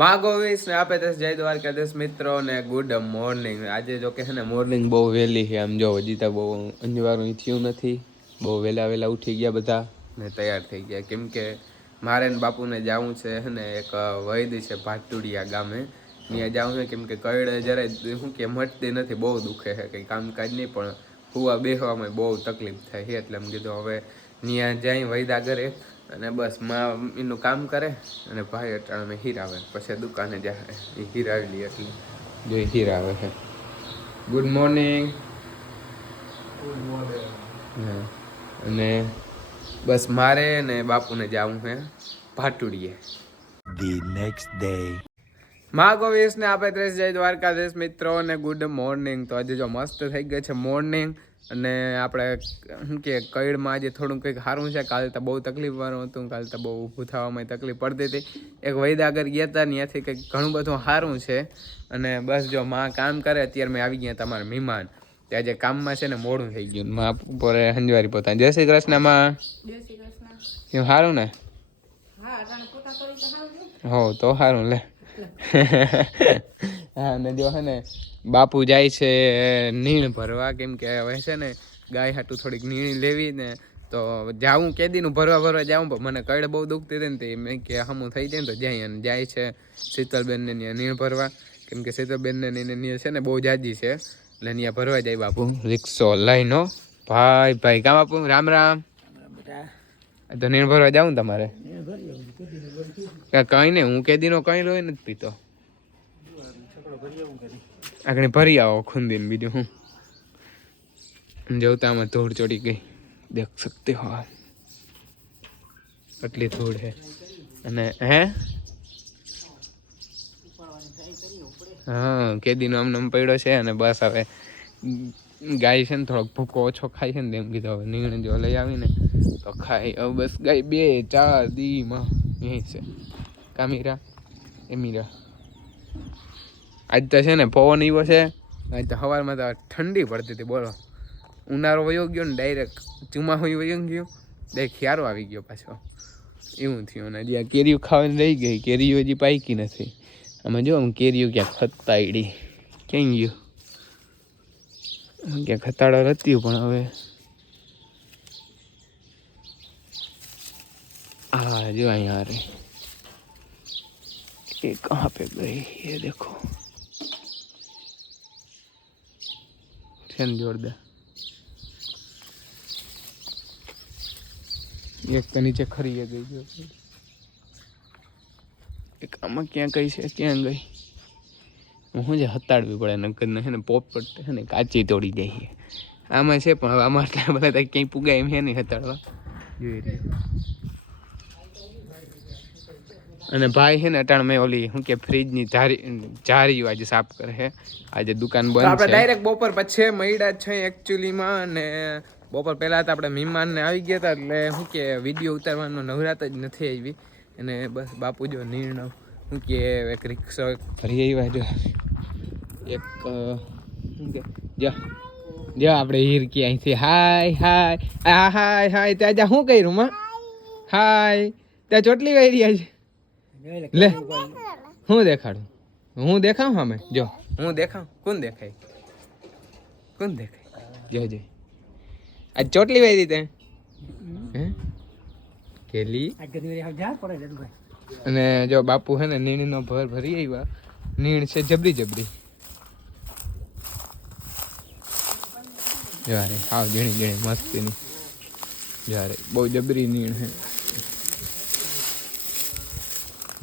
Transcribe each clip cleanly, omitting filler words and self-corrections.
માં ગોવીસ ને આપે દસ જય દ્વારકાધીશ મિત્રો ને ગુડ મોર્નિંગ. આજે જો કે છે ને મોર્નિંગ બહુ વહેલી છે. આમ જો હજી તો બહુ અંજવાળું થયું નથી. બહુ વહેલા ઉઠી ગયા બધા ને તૈયાર થઈ ગયા. કેમ કે મારે ને બાપુને જવું છે ને એક વૈદ છે ભાટુડિયા ગામે. ત્યાં જવું છે કેમ કે કઈડે જરાય શું કે મટતી નથી, બહુ દુખે છે. કંઈ કામકાજ નહીં પણ હુવા બેસવામાં બહુ તકલીફ થાય છે. એટલે એમ કીધું હવે ત્યાં જાય વૈદા કરે અને બસ માં એનું કામ કરે અને ભાઈ અટાણે હીરાવે પછી દુકાને જાય. એ હીરાવી લે એટલે જો હીરાવે છે. Good morning. હા અને બસ મારે ને બાપુને જવું છે ભાટુડીએ. ધી નેક્સ્ટ ડે માં ગોવીસ ને આપે ત્રેસ જય દ્વારકાધીશ મિત્રો ને ગુડ મોર્નિંગ. તો આજે જો મસ્ત થઈ ગઈ છે મોર્નિંગ અને આપણે શું કે કઈડમાં આજે થોડું કંઈક સારું છે. કાલે તો બહુ તકલીફ વાળું હતું. કાલે તો બહુ ઊભું થવામાં તકલીફ પડતી હતી. એક વૈદા આગળ ગયા હતા ત્યાંથી કંઈક ઘણું બધું સારું છે. અને બસ જો માં કામ કરે. અત્યારે મેં આવી ગયા તમારા મહેમાન ત્યાં જે કામમાં છે ને મોડું થઈ ગયું. માં ઉપર હંજવારી પોતા. જય શ્રી કૃષ્ણ માં. એમ સારું ને? હો તો સારું લે. હા ને જો હે ને બાપુ જાય છે નીણ ભરવા. કેમ કે હવે છે ને ગાય હાટું થોડીક નીણ લેવી ને તો જાઉં કેદીનું ભરવા જાઉં. પણ મને કઈડે બહુ દુખતી હતી ને તે મેં કે હમું થઈ જાય ને તો જાય. અને જાય છે શીતલબેનને ત્યાં નીણ ભરવા. કેમ કે શીતલબેનને ત્યાં છે ને બહુ જાજી છે એટલે ત્યાં ભરવા જાય બાપુ. રિક્ષો લઈને ભાઈ કામ બાપુ રામ રામ. તો નીણ ભરવા જાઉં તમારે? કઈ નહીં, હું કેદીનો કઈ લોહી નથી પીતો. આગળ ભરી આવો ખૂંદીને. બીજું હું જવતા આમાં ધૂળ ચડી ગઈ, દેખ સકતે હો. આટલી ધૂળ હે. અને હે હા કેદીનો આમ પડ્યો છે. અને બસ હવે ગાય છે ને થોડોક ભૂકો ઓછો ખાય છે ને એમ કીધું હવે નીણ જો લઈ આવીને તો ખાય. હવે બસ ગાય 2-4 દીમાં એ છે કામીરા એમીરા. આજ તો છે ને પવન એવો છે. આજ તો સવારમાં તો ઠંડી પડતી હતી. બોલો, ઉનાળો વયો ગયો ને ડાયરેક્ટ ચોમાસું વયો ગયું, ડાયરેક્ટ ખ્યારો આવી ગયો પાછો. એવું થયું. અને હજી આ કેરીઓ ખાવાની રહી ગઈ. કેરીઓ હજી પાકી નથી. આમાં જો આમ કેરીઓ ક્યાંક ખતાડી ક્યાં ગયું, ક્યાંક ખતાડા હતી પણ હવે હા જો અહીંયા રે. ये कहाँ पे गई ये देखो. जोरदार एक के नीचे खड़ी है गई जो एक आमा क्या गई છે ક્યાં ગઈ હું જે હતાડવી પડે નકર ને હે ને પોપટ છે ને કાચી તોડી જાય. આમાં છે પણ હવે આમાં એટલા બધા ક્યાંય પુગાય એમ છે નહીં હતાડવા. જોઈ રહ્યો. અને ભાઈ છે ને અટાણ મેં ઓલી શું કે ફ્રીજની જારીઓ આજે સાફ કરે છે. આજે દુકાન બંધ છે. આપણે ડાયરેક્ટ બપોર પછી મળ્યા છે એકચ્યુઅલીમાં. અને બપોર પહેલાં તો આપણે મહેમાનને આવી ગયા હતા એટલે શું કે વિડીયો ઉતારવાનો નવરાત જ નથી આવી. અને બસ બાપુ જો નિર્ણય શું કે એક રિક્ષો ભરી આવ્યા. જો એક શું કે જો આપણે હીરકી અહીંથી હાય હાય હાય હાય ત્યાં જા શું કર્યું માં? હાય ત્યાં ચોટલી વાઈ રહ્યા છે. લે હું દેખાડું? હું દેખાઉં સામે? જો હું દેખાઉં? કોણ દેખાય? કોણ દેખાય? જોજે આ ચોટલી વાઈ તે કેલી. અને જો બાપુ હે ને નીણનો ભર ભરી આવ્યા. નીણ છે જબરી જબરી. યારે હાવ ઝીણી ઝીણી મસ્તીની. યારે બહુ જબરી નીણ હે.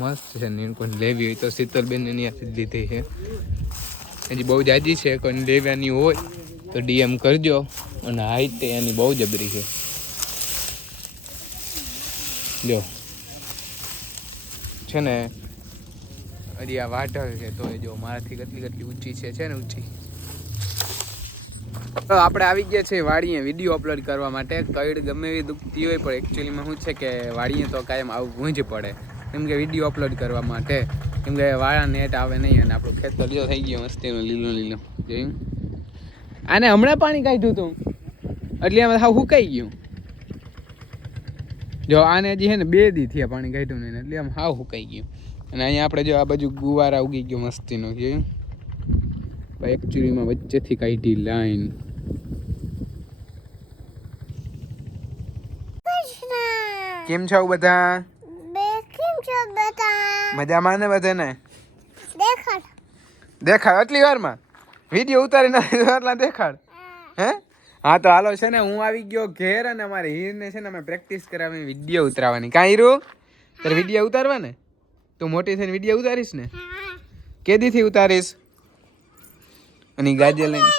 મસ્ત છે નીણ. કોઈને લેવી હોય તો શીતલબેનને ત્યાંથી લીધી છે. હજી બહુ જાજી છે. કોઈને લેવાની હોય તો DM કરજો. અને હાઈટ તે એની બહુ જબરી છે. જો છે ને હજી આ વાઢળ છે તો જો મારાથી કેટલી ઊંચી છે ને ઊંચી. તો આપણે આવી ગયા છે વાડીએ વિડીયો અપલોડ કરવા માટે. કઈડ ગમે એવી દુખતી હોય પણ એકચ્યુઅલીમાં શું છે કે વાડીએ તો કાયમ આવવું જ પડે. કેમ કે વિડીયો અપલોડ કરવા માટે. કેમ કે વાળા નેટ આવે નહીં. અને આપણું ખેતર જો થઈ ગયો મસ્તીનું લીલો લીલો જોયું. આને હમણાં પાણી કાઢ્યું હતું એટલે આમાં હાવ સુકાઈ ગયું. જો આને હજી છે ને 2 દી થયા પાણી કાઢ્યું નહીં એટલે આમ હાવ સુકાઈ ગયું. અને અહીંયા આપણે જો આ બાજુ ગુવારા ઉગી ગયો મસ્તીનો કે એકચ્યુઅલીમાં વચ્ચેથી કાઢી લાઈન. કેમ છો બધા? મજામાં ને બધાને? દેખાડ આટલી વારમાં વિડીયો ઉતારી નાખી એટલા દેખાડ. હે હા તો હાલો છે ને હું આવી ગયો ઘેર અને અમારે હીરને છે ને અમે પ્રેક્ટિસ કરાવી વિડીયો ઉતારવાની. કાં હીરો તારે વિડીયો ઉતારવા ને? તું મોટી થઈને વિડીયો ઉતારીશ ને? કેદીથી ઉતારીશ? અને ગાજે લઈને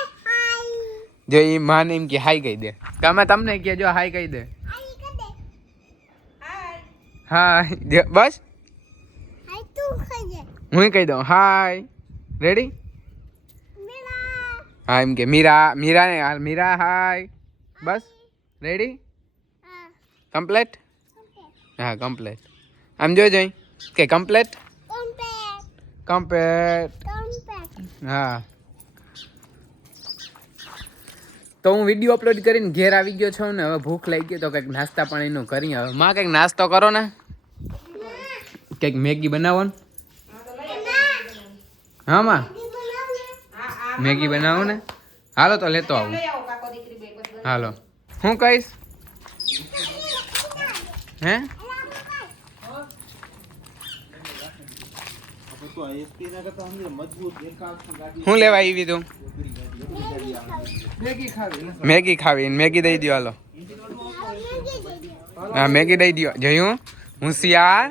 જો એ માને એમ કે હાઈ કહી દે. તમે તમને કે જો હાઈ કહી દે. હાય બસ હું કહી દઉં હાય. રેડી? હા એમ કે મીરા મીરા ને હાલ મીરા હાય. બસ રેડી? કમ્પ્લેટ? હા કમ્પ્લેટ. આમ જો જઈ કે કમ્પ્લેટ કમ્પ્લેટ. હા તો હું વિડીયો અપલોડ કરીને ઘેર આવી ગયો છું ને હવે ભૂખ લાગી ગઈ તો કંઈક નાસ્તા પાણીનું કરી. હવે માં કંઈક નાસ્તો કરો ને, કંઈક મેગી બનાવો ને. હા માં મેગી બનાવો ને. હાલો તો લેતો આવું. હાલો હું કહીશ હે હું લેવા આવી તું? મેગી ખાવી મેગી દઈ દો. હાલો હા મેગી દઈ દો. જોયું હોશિયાર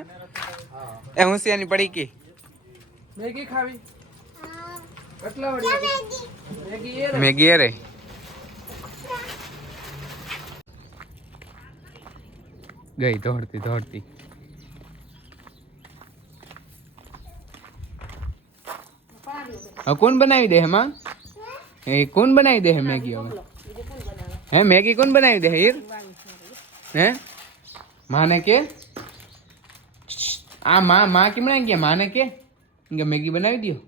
એ હોશિયારની પડી કી મેગી ખાવી. મેગી રે ગઈ દોડતી દોડતી. કોણ બનાવી દે હેમાં? એ કોણ બનાવી દે હે મેગી? હવે હે મેગી કોણ બનાવી દે હીર? હે માને કે આ માં કેમ બનાવી ગયા? માને કે મેગી બનાવી દો.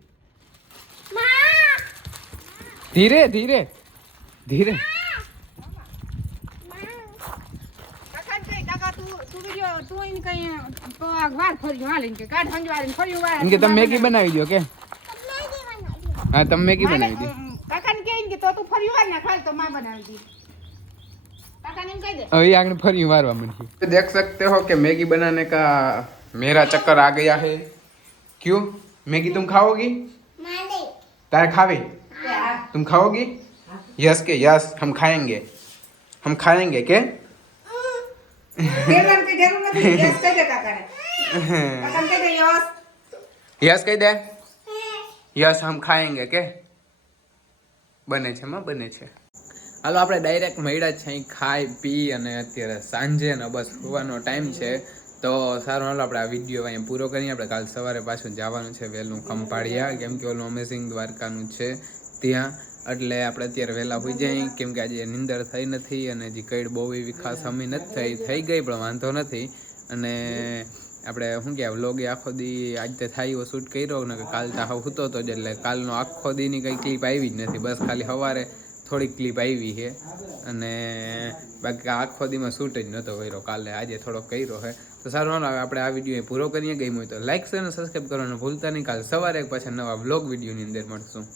ધીરે ધીરે ધીરે. તમે મેગી બનાવી દો કે? हाँ तब मैगी बनाई थी काका ने कहेंगे तो तू फरी वार ना खा तो मां बनाई थी काका ने कह दे अभी आगे फरी मारवा मंडी. देख सकते हो कि मैगी बनाने का मेरा चक्कर आ गया है. क्यों? मैगी तुम खाओगी? नहीं तारे खावे तुम खाओगी? यस के यस हम खाएंगे के देवन की जरूर नहीं. यस कह दे काका ने काका कह दे यस कह दे યસ હમ ખાएंगे કે બને છે માં બને છે. હાલો આપણે ડાયરેક્ટ મળ્યા છે અહીં ખાઈ પી અને અત્યારે સાંજે ને બસ સુવાનો ટાઈમ છે તો સારું હાલો આપણે આ વિડીયો અહીંયા પૂરો કરીએ. આપણે કાલ સવારે પાછું જવાનું છે વહેલું ખંભાળિયા કેમ કે ઓલું અમેઝિંગ દ્વારકાનું છે ત્યાં એટલે આપણે અત્યારે વહેલા હોઈ જઈએ કેમ કે આજે નીંદર થઈ નથી અને હજી કઈડ બહુ એવી ખાસ અમી નથી થઈ ગઈ પણ વાંધો નથી. અને આપણે શું કહેવાય વ્લોગે આખો દી આજે થાય એવો શૂટ કર્યો ને કે કાલ તો હાવ સૂતો હતો જ એટલે કાલનો આખો દીની કંઈ ક્લિપ આવી જ નથી. બસ ખાલી સવારે થોડીક ક્લિપ આવી છે અને બાકી આખો દીમાં શૂટ જ નહોતો કર્યો. કાલે આજે થોડોક કર્યો છે તો સારું હાલો આપણે આ વિડીયો પૂરો કરીએ. ગઈ હોય તો લાઈક શેર અને સબસ્ક્રાઈબ કરવાનું ભૂલતા નહીં. કાલ સવારે પાછા નવા વ્લોગ વિડીયોની અંદર મળશું.